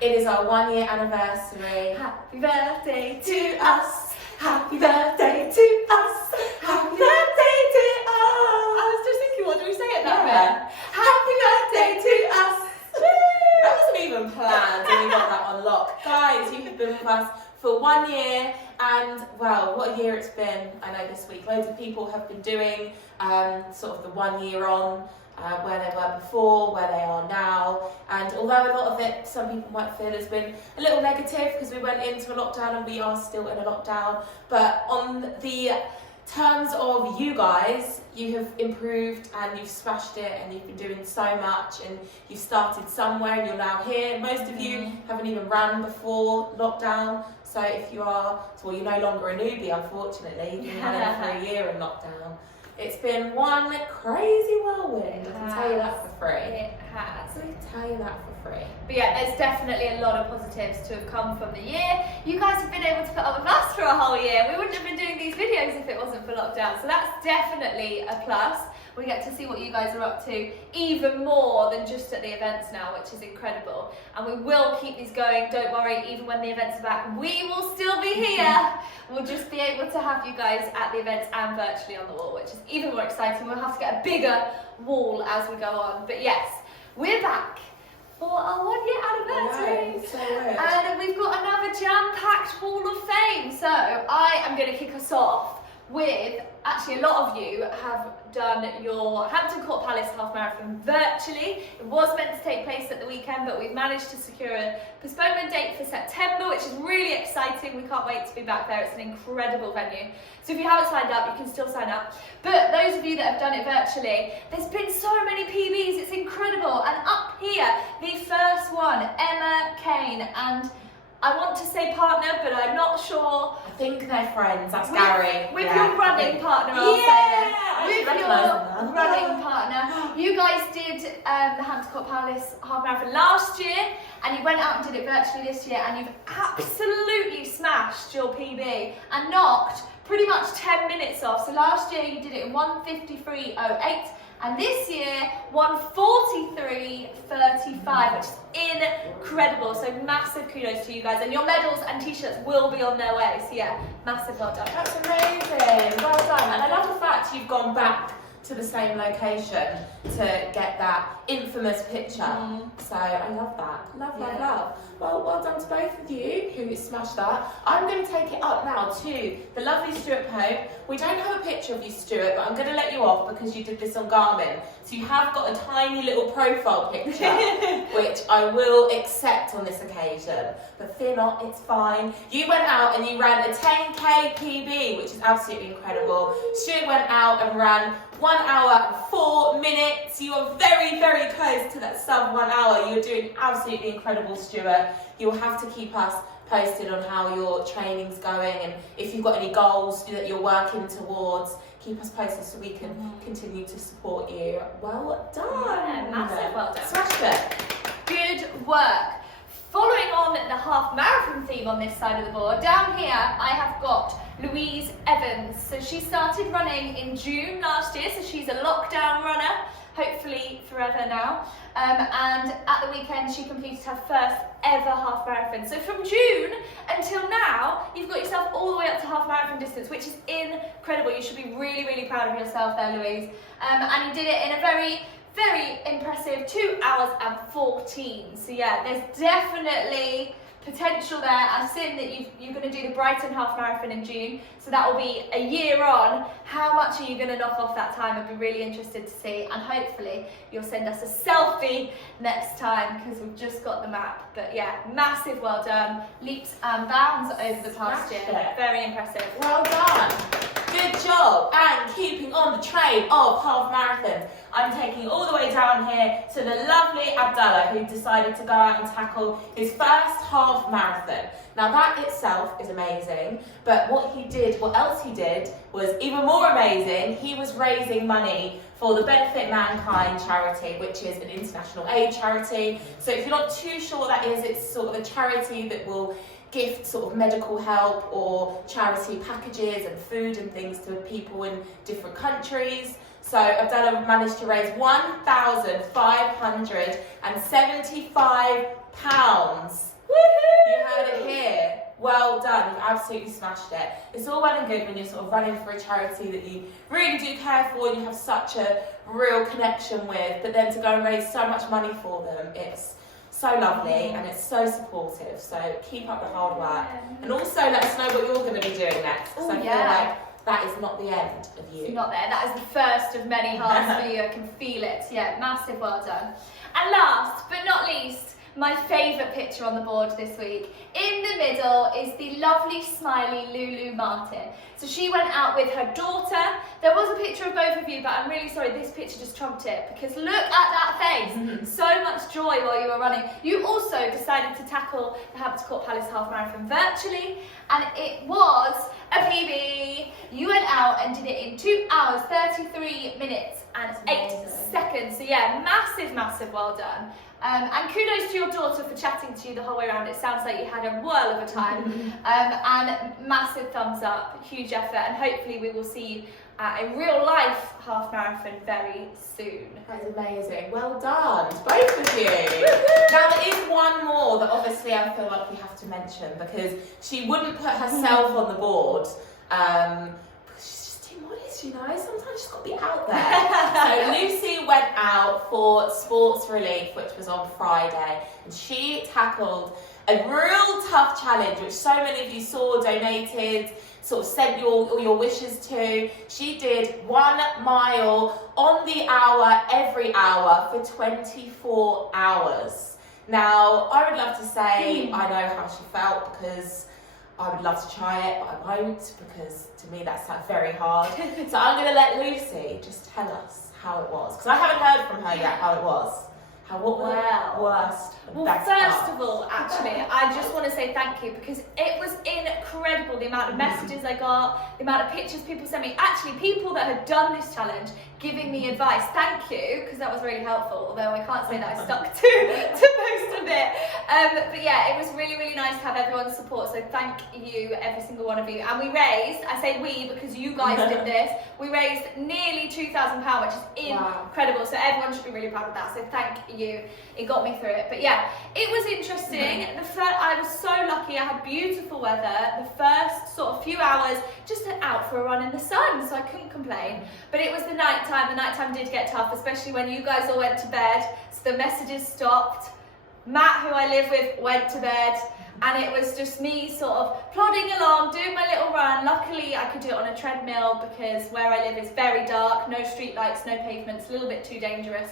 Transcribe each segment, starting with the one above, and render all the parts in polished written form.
It is our 1 year anniversary. Happy birthday To us. Happy birthday to us. Happy birthday to us. I was just thinking, what do we say at that bit? Happy birthday to us. That wasn't even planned, and we got that on lock. Guys, you have been with us for 1 year, and well, what a year it's been. I know this week loads of people have been doing sort of the 1 year on, where they were before, where they are now, and although a lot of it, some people might feel has been a little negative because we went into a lockdown and we are still in a lockdown, but on the terms of you guys, you have improved and you've smashed it and you've been doing so much and you've started somewhere and you're now here. Most of you haven't even run before lockdown, so if you are, well, you're no longer a newbie, unfortunately. You've been running for a year in lockdown. It's been one crazy whirlwind. I can tell you that for free. It has. I can tell you that for free. But yeah, there's definitely a lot of positives to have come from the year. You guys have been able to put up with us for a whole year. We wouldn't have been doing these videos if it wasn't for lockdown. So that's definitely a plus. We get to see what you guys are up to even more than just at the events now, which is incredible. And we will keep these going, don't worry, even when the events are back, we will still be here. We'll just be able to have you guys at the events and virtually on the wall, which is even more exciting. We'll have to get a bigger wall as we go on. But yes, we're back for our 1 year anniversary. So weird. And we've got another jam-packed Hall of Fame. So I am going to kick us off with, actually a lot of you have done your Hampton Court Palace Half Marathon virtually. It was meant to take place at the weekend, but we've managed to secure a postponement date for September, which is really exciting. We can't wait to be back there. It's an incredible venue. So if you haven't signed up, you can still sign up. But those of you that have done it virtually, there's been so many PBs, it's incredible. And up here, the first one, Emma Kane, and I want to say partner, but I'm not sure. I think they're friends, that's Gary. With your running partner, I'll say that. With your running partner. You guys did the Hampton Court Palace Half Marathon last year, and you went out and did it virtually this year, and you've absolutely smashed your PB and knocked pretty much 10 minutes off. So last year you did it in 1:53.08. And this year, 1:43.35, which is incredible. So massive kudos to you guys. And your medals and t-shirts will be on their way. So yeah, massive well done. That's amazing. Well done. And I love the fact you've gone back to the same location to get that infamous picture. So I love that. Love. Well done to both of you who smashed that. I'm going to take it up now to the lovely Stuart Pope. We don't have a picture of you, Stuart, but I'm going to let you off because you did this on Garmin. So you have got a tiny little profile picture, which I will accept on this occasion. But fear not, it's fine. You went out and you ran a 10K PB, which is absolutely incredible. Stuart went out and ran 1 hour and 4 minutes. You are very, very close to that sub 1 hour. You're doing absolutely incredible, Stuart. You'll have to keep us posted on how your training's going, and if you've got any goals that you're working towards, keep us posted so we can continue to support you. Well done. Yeah, massive well done. Smashed it. Good work. Following on the half marathon theme on this side of the board, down here I have got Louise Evans. So she started running in June last year, so she's a lockdown runner, hopefully forever now. And at the weekend she completed her first ever half marathon. So from June until now, you've got yourself all the way up to half marathon distance, which is incredible. You should be really, really proud of yourself there, Louise. And you did it in a very impressive 2 hours and 14. So yeah, there's definitely potential there. I've seen that you're going to do the Brighton half marathon in June, so that will be a year on. How much are you going to knock off that time? I'd be really interested to see, and hopefully you'll send us a selfie next time because we've just got the map. But yeah, massive well done, leaps and bounds over the past year. Very impressive. Well done. Good job. And keeping on the train of half marathons, I'm taking all the way down here to the lovely Abdullah, who decided to go out and tackle his first half marathon. Now that itself is amazing, but what else he did was even more amazing. He was raising money for the Benefit Mankind charity, which is an international aid charity. So if you're not too sure what that is, it's sort of a charity that will gift sort of medical help or charity packages and food and things to people in different countries. So Abdullah managed to raise £1,575 You heard it here. Well done, you've absolutely smashed it. It's all well and good when you're sort of running for a charity that you really do care for and you have such a real connection with, but then to go and raise so much money for them, it's so lovely and it's so supportive. So keep up the hard work. And also let us know what you're going to be doing next, because I feel like that is not the end of you. It's not there. That is the first of many hearts for you. I can feel it. Yeah, massive well done. And last but not least, my favourite picture on the board this week. In the middle is the lovely, smiley Lulu Martin. So she went out with her daughter. There was a picture of both of you, but I'm really sorry, this picture just trumped it, because look at that face. So much joy while you were running. You also decided to tackle the Hampton Court Palace Half Marathon virtually, and it was a PB. You went out and did it in 2 hours, 33 minutes and 8 seconds. So yeah, massive well done. And kudos to your daughter for chatting to you the whole way around. It sounds like you had a whirl of a time. And massive thumbs up, huge effort, and hopefully we will see you at a real life half marathon very soon. That is amazing. Well done, both of you. Now there is one more that obviously I feel like we have to mention, because she wouldn't put herself on the board. You know, sometimes she's got to be out there. So Lucy went out for Sports Relief, which was on Friday, and she tackled a real tough challenge, which so many of you saw, donated, sort of sent all your wishes to. She did 1 mile on the hour, every hour, for 24 hours. Now, I would love to say I know how she felt, because I would love to try it, but I won't, because to me that sounds very hard. So I'm going to let Lucy just tell us how it was, because I haven't heard from her yet how it was. What was the worst and best first part? of all, actually, I just want to say thank you, because it was incredible, the amount of messages I got, the amount of pictures people sent me. Actually, people that had done this challenge giving me advice. Thank you, because that was really helpful, although I can't say that I stuck to most of it. But yeah, it was really nice to have everyone's support, so thank you, every single one of you. And we raised, I say we because you guys did this, we raised nearly £2,000, which is incredible, so everyone should be really proud of that, so thank you. It got me through it. But yeah, it was interesting. I was so lucky, I had beautiful weather. The first sort of few hours, just out for a run in the sun, so I couldn't complain. But it was the night time. The night time did get tough, especially when you guys all went to bed, so the messages stopped. Matt, who I live with, went to bed, and it was just me sort of plodding along, doing my little run. Luckily, I could do it on a treadmill, because where I live is very dark, no street lights, no pavements, a little bit too dangerous.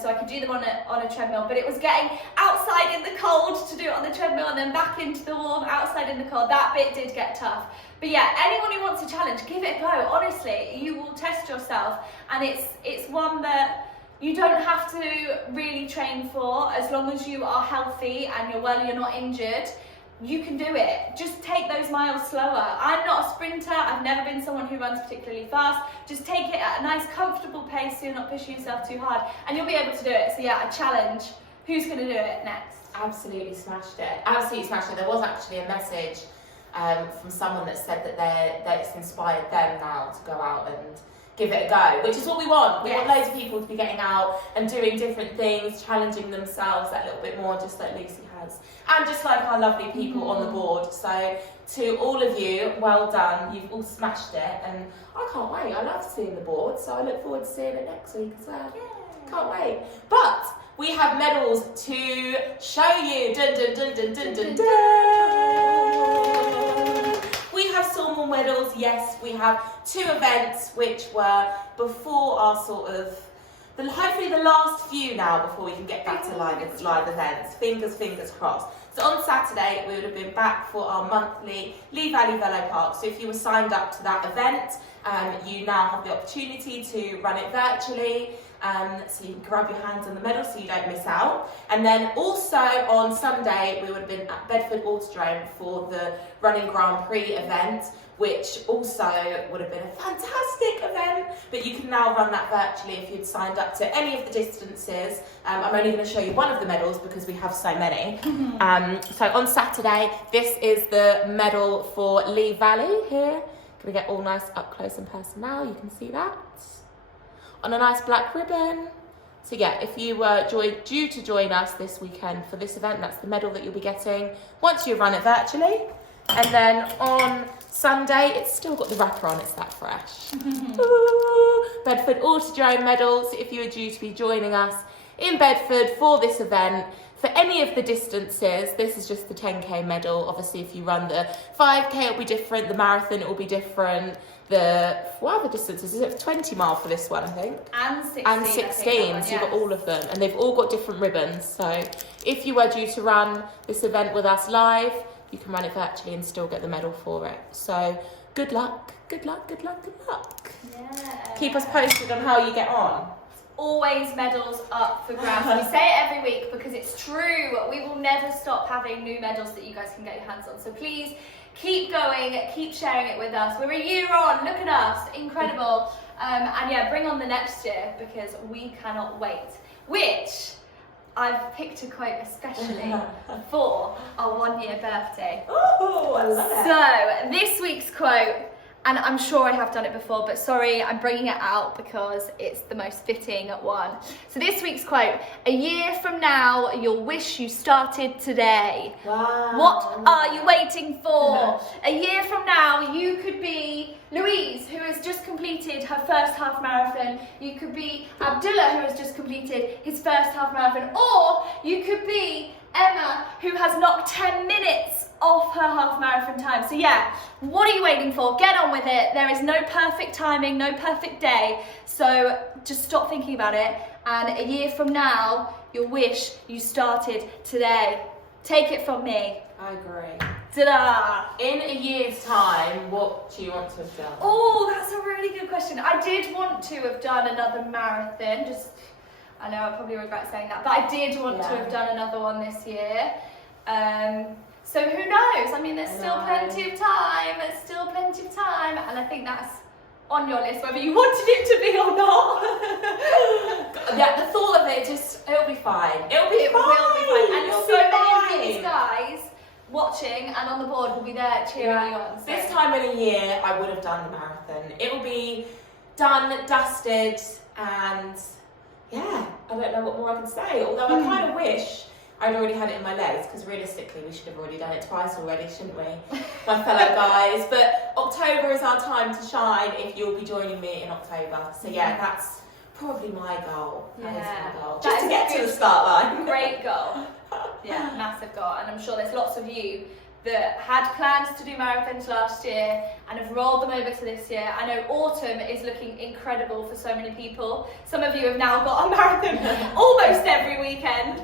So I could do them on a treadmill, but it was getting outside in the cold to do it on the treadmill and then back into the warm, outside in the cold. That bit did get tough. But yeah, anyone who wants a challenge, give it a go. Honestly, you will test yourself, and it's one that you don't have to really train for. As long as you are healthy and you're not injured, you can do it. Just take those miles slower. I'm not a sprinter. I've never been someone who runs particularly fast. Just take it at a nice, comfortable pace so you're not pushing yourself too hard, and you'll be able to do it. So yeah, a challenge. Who's going to do it next? Absolutely smashed it. Absolutely smashed it. There was actually a message from someone that said that it's inspired them now to go out and give it a go, which is what we want. We want loads of people to be getting out and doing different things, challenging themselves that little bit more, just like Lucy has. And just like our lovely people on the board. So to all of you, well done. You've all smashed it, and I can't wait. I love seeing the board, so I look forward to seeing it next week as well. Can't wait. But we have medals to show you. Dun, dun, dun, dun, dun, dun, dun. We have some more medals, yes. We have 2 events which were before our sort of, hopefully the last few now before we can get back to live events. Fingers crossed. So on Saturday we would have been back for our monthly Lee Valley Velo Park. So if you were signed up to that event, you now have the opportunity to run it virtually. So you can grab your hands on the medal so you don't miss out. And then also on Sunday we would have been at Bedford Autodrome for the Running Grand Prix event, which also would have been a fantastic event, but you can now run that virtually if you'd signed up to any of the distances. I'm only going to show you one of the medals because we have so many. So on Saturday, this is the medal for Lee Valley here. Can we get all nice up close and personal? You can see that. On a nice black ribbon. So yeah, if you were due to join us this weekend for this event, that's the medal that you'll be getting once you run it virtually. And then on Sunday, it's still got the wrapper on, it's that fresh. Ooh, Bedford Autodrome medals, if you are due to be joining us in Bedford for this event. For any of the distances, this is just the 10k medal. Obviously, if you run the 5k, it'll be different. The marathon, it will be different. What other distances? Is it 20 mile for this one, I think? And 16. And 16, so you've got all of them. And they've all got different ribbons. So if you were due to run this event with us live, you can run it virtually and still get the medal for it. So good luck, good luck, good luck, good luck. Yeah. Keep us posted on how you get on. Always medals up for grabs. We say it every week because it's true. We will never stop having new medals that you guys can get your hands on. So please keep going, keep sharing it with us. We're a year on, look at us, incredible. And yeah, bring on the next year because we cannot wait. Which I've picked a quote especially for our 1 year birthday. Oh, I love it. So this week's quote, and I'm sure I have done it before, but sorry, I'm bringing it out because it's the most fitting one. So this week's quote, a year from now, you'll wish you started today. Wow. What are you waiting for? A year from now, you could be Louise, who has just completed her first half marathon. You could be Abdullah, who has just completed his first half marathon. Or you could be Emma, who has knocked 10 minutes off her half marathon time. So yeah, what are you waiting for? Get on with it. There is no perfect timing, no perfect day. So just stop thinking about it. And a year from now, you'll wish you started today. Take it from me. I agree. Ta-da! In a year's time, what do you want to have done? Oh, that's a really good question. I did want to have done another marathon. I know I probably regret saying that, but I did want to have done another one this year. So who knows? I mean, there's still plenty of time. There's still plenty of time, and I think that's on your list, whether you wanted it to be or not. Yeah, the thought of it, it'll be fine. It will be fine. And so many of these guys watching and on the board will be there cheering you on. So. This time in a year, I would have done the marathon. It will be done, dusted, and yeah, I don't know what more I can say. Although I kind of wish I'd already had it in my legs, because realistically we should have already done it twice already, shouldn't we? My fellow guys. But October is our time to shine if you'll be joining me in October. So yeah, that's probably my goal. That is my goal. Just to get to the start line. Great goal. Yeah, massive goal. And I'm sure there's lots of you that had plans to do marathons last year and have rolled them over to this year. I know autumn is looking incredible for so many people. Some of you have now got a marathon almost every weekend.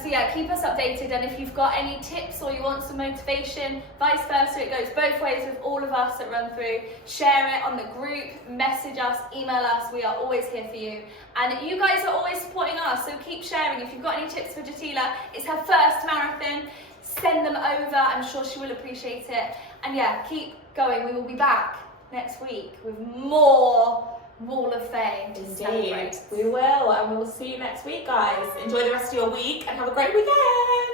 So yeah, keep us updated, and if you've got any tips or you want some motivation, vice versa, it goes both ways with all of us at RunThrough. Share it on the group, message us, email us, we are always here for you. And you guys are always supporting us, so keep sharing. If you've got any tips for Jatila, it's her first marathon, send them over, I'm sure she will appreciate it. And yeah, keep going, we will be back next week with more Wall of Fame to celebrate. We will, and we will see you next week, guys. Enjoy the rest of your week and have a great weekend.